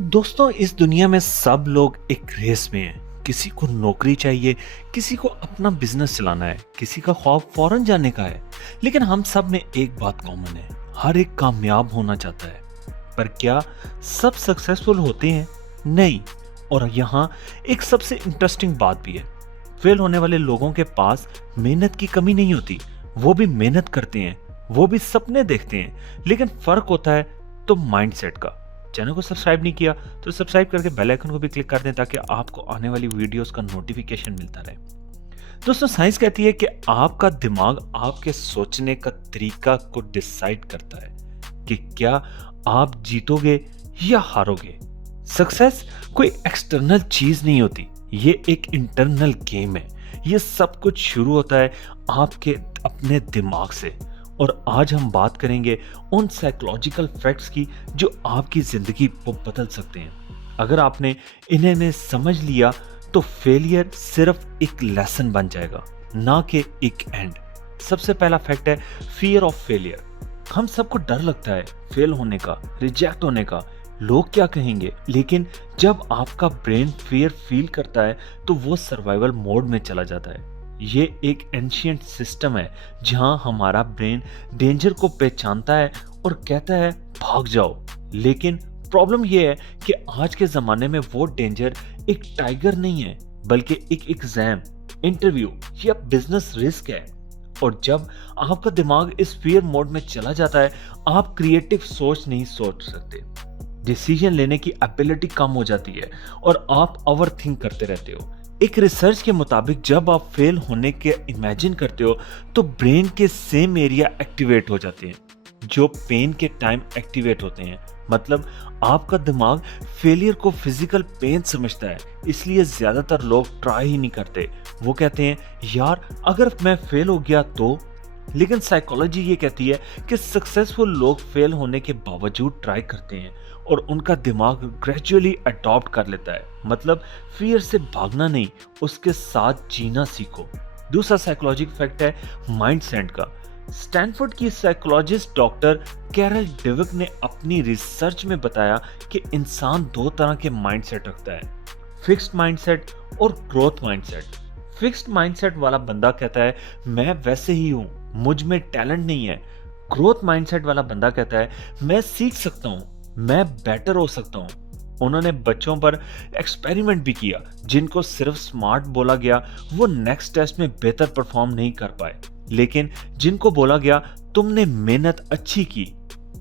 दोस्तों, इस दुनिया में सब लोग एक रेस में हैं। किसी को नौकरी चाहिए, किसी को अपना बिजनेस चलाना है, किसी का ख्वाब फॉरेन जाने का है। लेकिन हम सब में एक बात कॉमन है, हर एक कामयाब होना चाहता है। पर क्या सब सक्सेसफुल होते हैं? नहीं। और यहाँ एक सबसे इंटरेस्टिंग बात भी है। फेल होने वाले लोगों के पास मेहनत की कमी नहीं होती। वो भी मेहनत करते हैं, वो भी सपने देखते हैं, लेकिन फर्क होता है तो माइंडसेट का। चैनल को सब्सक्राइब नहीं किया तो सब्सक्राइब करके बेल आइकन को भी क्लिक कर दें ताकि आपको आने वाली वीडियोस का नोटिफिकेशन मिलता रहे। दोस्तों, साइंस कहती है कि आपका दिमाग आपके सोचने का तरीका को डिसाइड करता है कि क्या आप जीतोगे या हारोगे। सक्सेस कोई एक्सटर्नल चीज नहीं होती, ये एक इंटरनल गेम है। ये सब कुछ शुरू होता है आपके अपने दिमाग से। और आज हम बात करेंगे उन साइकोलॉजिकल फैक्ट्स की जो आपकी जिंदगी को बदल सकते हैं। अगर आपने इन्हें में समझ लिया तो फेलियर सिर्फ एक लेसन बन जाएगा, ना कि एक एंड। सबसे पहला फैक्ट है फियर ऑफ फेलियर। हम सबको डर लगता है फेल होने का, रिजेक्ट होने का, लोग क्या कहेंगे। लेकिन जब आपका ब्रेन फियर फील करता है तो वो सर्वाइवल मोड में चला जाता है। ये एक एंशिएंट सिस्टम है जहां हमारा ब्रेन डेंजर को पहचानता है और कहता है भाग जाओ। लेकिन प्रॉब्लम ये है कि आज के जमाने में वो डेंजर एक टाइगर नहीं है, बल्कि एक एग्जाम, इंटरव्यू या बिजनेस रिस्क है। और जब आपका दिमाग इस फियर मोड में चला जाता है, आप क्रिएटिव सोच नहीं सोच सकते, डिसीजन लेने की एबिलिटी कम हो जाती है और आप ओवर थिंक करते रहते हो। एक रिसर्च के मुताबिक जब आप फेल होने के इमेजिन करते हो तो ब्रेन के सेम एरिया एक्टिवेट हो जाते हैं जो पेन के टाइम एक्टिवेट होते हैं। मतलब आपका दिमाग फेलियर को फिजिकल पेन समझता है, इसलिए ज्यादातर लोग ट्राई ही नहीं करते। वो कहते हैं यार अगर मैं फेल हो गया तो। लेकिन साइकोलॉजी ये कहती है कि सक्सेसफुल लोग फेल होने के बावजूद ट्राई करते हैं और उनका दिमाग ग्रेजुअली अडॉप्ट कर लेता है। मतलब फियर से भागना नहीं, उसके साथ जीना सीखो। दूसरा साइकोलॉजिकल फैक्ट है माइंडसेट का। स्टैनफोर्ड की साइकोलॉजिस्ट डॉक्टर कैरल डेविक ने अपनी रिसर्च में बताया कि इंसान दो तरह के माइंडसेट रखता है, फिक्स्ड माइंडसेट और ग्रोथ माइंडसेट। फिक्स्ड माइंडसेट वाला बंदा कहता है मैं वैसे ही हूं, मुझ में टैलेंट नहीं है। ग्रोथ माइंडसेट वाला बंदा कहता है मैं सीख सकता हूं, मैं बेटर हो सकता हूं। उन्होंने बच्चों पर एक्सपेरिमेंट भी किया, जिनको सिर्फ स्मार्ट बोला गया वो नेक्स्ट टेस्ट में बेहतर परफॉर्म नहीं कर पाए, लेकिन जिनको बोला गया तुमने मेहनत अच्छी की,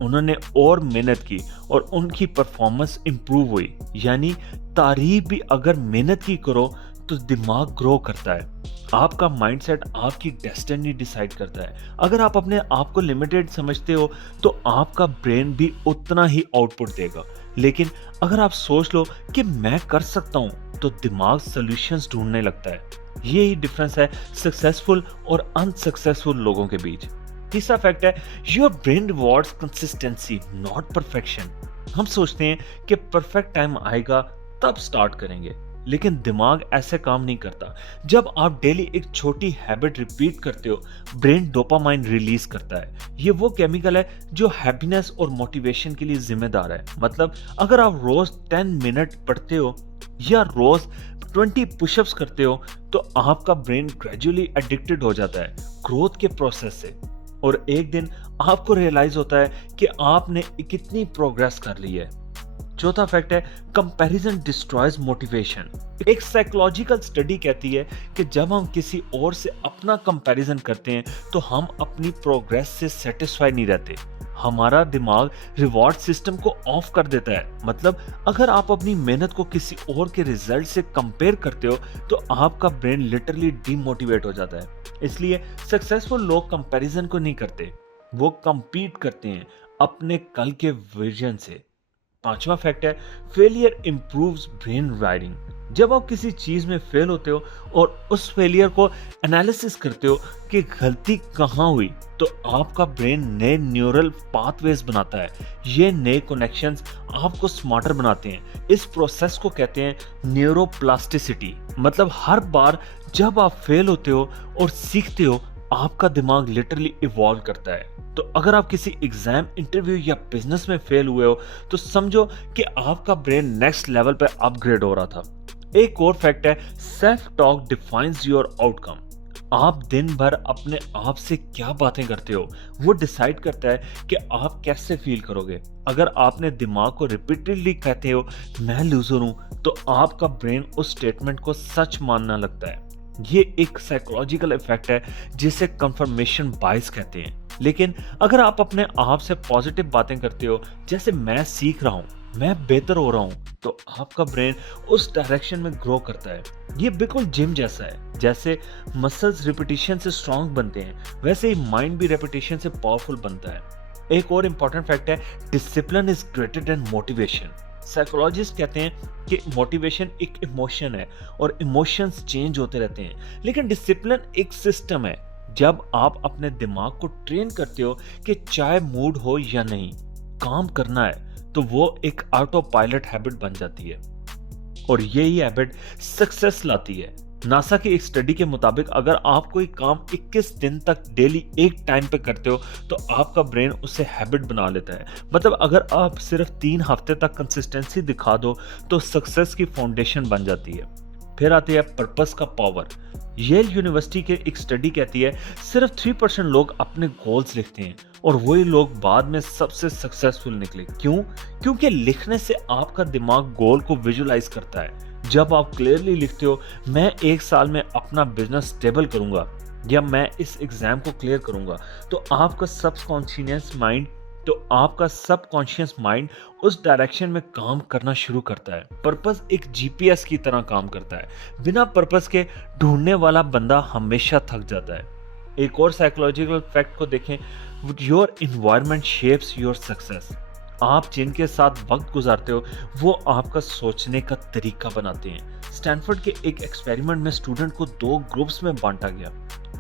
उन्होंने और मेहनत की और उनकी परफॉर्मेंस इंप्रूव हुई। यानी तारीफ भी अगर मेहनत की करो तो दिमाग ग्रो करता है। आपका माइंडसेट आपकी डेस्टिनी डिसाइड करता है। अगर आप अपने आप को लिमिटेड समझते हो तो आपका ब्रेन भी उतना ही आउटपुट देगा। लेकिन अगर आप सोच लो कि मैं कर सकता हूं तो दिमाग सॉल्यूशंस ढूंढने लगता है। यही डिफरेंस है सक्सेसफुल और अनसक्सेसफुल लोगों के बीच। तीसरा फैक्ट है your brain rewards consistency not perfection. हम सोचते हैं कि परफेक्ट टाइम आएगा तब स्टार्ट करेंगे, लेकिन दिमाग ऐसे काम नहीं करता। जब आप डेली एक छोटी हैबिट रिपीट करते हो, ब्रेन डोपामाइन रिलीज करता है। ये वो केमिकल है जो हैप्पीनेस और मोटिवेशन के लिए जिम्मेदार है। मतलब अगर आप रोज 10 मिनट पढ़ते हो या रोज 20 पुशअप्स करते हो तो आपका ब्रेन ग्रेजुअली एडिक्टेड हो जाता है ग्रोथ के प्रोसेस से। और एक दिन आपको रियलाइज होता है कि आपने कितनी प्रोग्रेस कर ली है। चौथा फैक्ट है कंपैरिजन डिस्ट्रॉयज मोटिवेशन। एक साइकोलॉजिकल स्टडी कहती है कि जब हम किसी और से अपना कंपैरिजन करते हैं तो हम अपनी प्रोग्रेस से सेटिस्फाई नहीं रहते। हमारा दिमाग रिवॉर्ड सिस्टम को ऑफ कर देता है। मतलब अगर आप अपनी मेहनत को किसी और के रिजल्ट से कंपेयर करते हो तो आपका ब्रेन लिटरली डिमोटिवेट हो जाता है। इसलिए सक्सेसफुल लोग कंपैरिजन को नहीं करते, वो कंपीट करते हैं अपने कल के विजन से। पांचवा फैक्ट है फेलियर इंप्रूव्स ब्रेन वायरिंग। जब आप किसी चीज में फेल होते हो और उस फेलियर को एनालिसिस करते हो कि गलती कहां हुई, तो आपका ब्रेन नए न्यूरल पाथवेज बनाता है। ये नए कनेक्शंस आपको स्मार्टर बनाते हैं। इस प्रोसेस को कहते हैं न्यूरोप्लास्टिसिटी। मतलब हर बार जब आप फेल होते हो और सीखते हो आपका दिमाग लिटरली इवॉल्व करता है। तो अगर आप किसी एग्जाम, इंटरव्यू या बिजनेस में फेल हुए हो तो समझो कि आपका ब्रेन नेक्स्ट लेवल पे अपग्रेड हो रहा था। एक और फैक्ट है, self talk defines your outcome. आप दिन भर अपने आप से क्या बातें करते हो वो डिसाइड करता है कि आप कैसे फील करोगे। अगर आपने दिमाग को रिपीटेडली कहते हो मैं लूजर हूं, तो आपका ब्रेन उस स्टेटमेंट को सच मानना लगता है। ये एक साइकोलॉजिकल इफेक्ट है जिसे कंफर्मेशन बायस कहते हैं। लेकिन अगर आप अपने आप से पॉजिटिव बातें करते हो, जैसे मैं सीख रहा हूँ, मैं बेहतर हो रहा हूँ, तो आपका ब्रेन उस डायरेक्शन में ग्रो करता है। ये बिल्कुल जिम जैसा है। जैसे मसल्स रिपीटिशन से स्ट्रांग बनते हैं, वैसे ही माइंड भी रिपीटिशन से पावरफुल बनता है। एक और इंपॉर्टेंट फैक्ट है, discipline is greater than motivation. Psychologist कहते हैं कि मोटिवेशन एक इमोशन है और इमोशंस चेंज होते रहते हैं, लेकिन डिसिप्लिन एक सिस्टम है। जब आप अपने दिमाग को ट्रेन करते हो कि चाहे मूड हो या नहीं, काम करना है, तो वो एक ऑटो पायलट हैबिट बन जाती है और यही हैबिट सक्सेस लाती है। नासा की एक स्टडी के मुताबिक अगर आप कोई काम 21 दिन तक डेली एक टाइम पे करते हो तो आपका ब्रेन उसे हैबिट बना लेता है। मतलब अगर आप सिर्फ 3 हफ्ते तक कंसिस्टेंसी दिखा दो तो सक्सेस की फाउंडेशन बन जाती है। फिर आती है पर्पस का पावर। येल यूनिवर्सिटी के एक स्टडी कहती है सिर्फ 3% लोग अपने गोल्स लिखते हैं और वही लोग बाद में सबसे सक्सेसफुल निकले। क्यों? क्योंकि लिखने से आपका दिमाग गोल को विजुलाइज करता है। जब आप क्लियरली लिखते हो मैं 1 साल में अपना बिजनेस स्टेबल करूंगा या मैं इस एग्जाम को क्लियर करूंगा, तो आपका सबकॉन्शियस माइंड उस डायरेक्शन में काम करना शुरू करता है। पर्पस एक जीपीएस की तरह काम करता है। बिना पर्पस के ढूंढने वाला बंदा हमेशा थक जाता है। एक और साइकोलॉजिकल फैक्ट को देखें, your environment shapes your success. आप जिनके साथ वक्त गुजारते हो वो आपका सोचने का तरीका बनाते हैं। स्टैनफोर्ड के एक एक्सपेरिमेंट में स्टूडेंट को 2 ग्रुप्स में बांटा गया।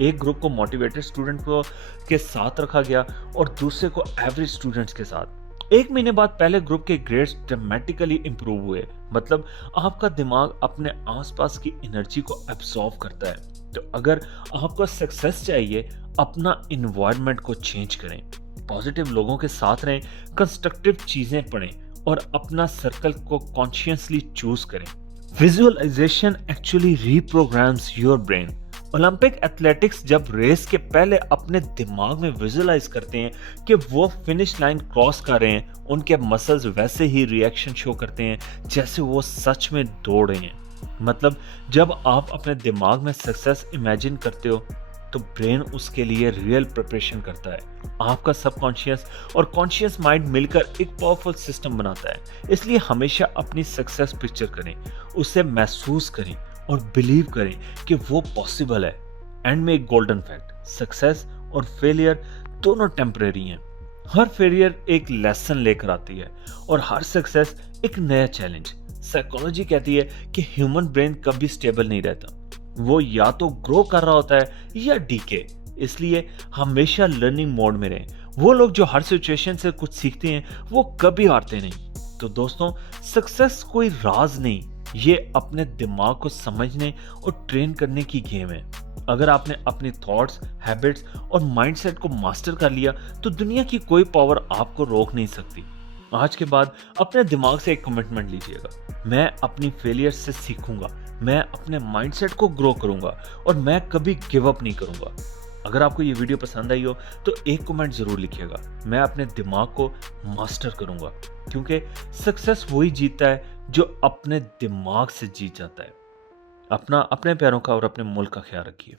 एक ग्रुप को मोटिवेटेड स्टूडेंट को के साथ रखा गया और दूसरे को एवरेज स्टूडेंट्स के साथ। 1 महीने बाद पहले ग्रुप के ग्रेड्स ड्रामेटिकली इंप्रूव हुए। मतलब आपका दिमाग अपने आसपास की एनर्जी को एब्सॉर्ब करता है। तो अगर आपको सक्सेस चाहिए, अपना एनवायरनमेंट को चेंज करें, पॉजिटिव लोगों के साथ रहें, कंस्ट्रक्टिव चीजें पढ़ें और अपना सर्कल को कॉन्शियसली चूज करें। Visualisation actually reprograms your brain. Olympic athletics जब रेस के पहले अपने दिमाग में विजुअलाइज करते हैं कि वो फिनिश लाइन क्रॉस कर रहे हैं, उनके मसल्स वैसे ही रिएक्शन शो करते हैं जैसे वो सच में दौड़ रहे हैं। मतलब जब आप अपने दिमाग में सक्सेस इमेजिन करते हो तो ब्रेन उसके लिए रियल प्रिपरेशन करता है। आपका सबकॉन्शियस और कॉन्शियस माइंड मिलकर एक पावरफुल सिस्टम बनाता है। इसलिए हमेशा अपनी सक्सेस पिक्चर करें, उसे महसूस करें और बिलीव करें कि वो पॉसिबल है। एंड में एक गोल्डन फैक्ट, सक्सेस और फेलियर दोनों टेम्परेरी हैं। हर फेलियर एक लेसन लेकर आती है और हर सक्सेस एक नया चैलेंज। साइकोलॉजी कहती है कि ह्यूमन ब्रेन कभी स्टेबल नहीं रहता, वो या तो ग्रो कर रहा होता है या डीके। इसलिए हमेशा लर्निंग मोड में रहें। वो लोग जो हर सिचुएशन से कुछ सीखते हैं वो कभी हारते नहीं। तो दोस्तों, सक्सेस कोई राज नहीं, ये अपने दिमाग को समझने और ट्रेन करने की गेम है। अगर आपने अपनी थॉट्स, हैबिट्स और माइंडसेट को मास्टर कर लिया तो दुनिया की कोई पावर आपको रोक नहीं सकती। आज के बाद अपने दिमाग से एक कमिटमेंट लीजिएगा, मैं अपनी फेलियर से सीखूंगा, मैं अपने माइंडसेट को ग्रो करूंगा और मैं कभी गिव अप नहीं करूंगा। अगर आपको ये वीडियो पसंद आई हो तो एक कमेंट जरूर लिखिएगा, मैं अपने दिमाग को मास्टर करूंगा, क्योंकि सक्सेस वही जीतता है जो अपने दिमाग से जीत जाता है। अपने प्यारों का और अपने मुल्क का ख्याल रखिए।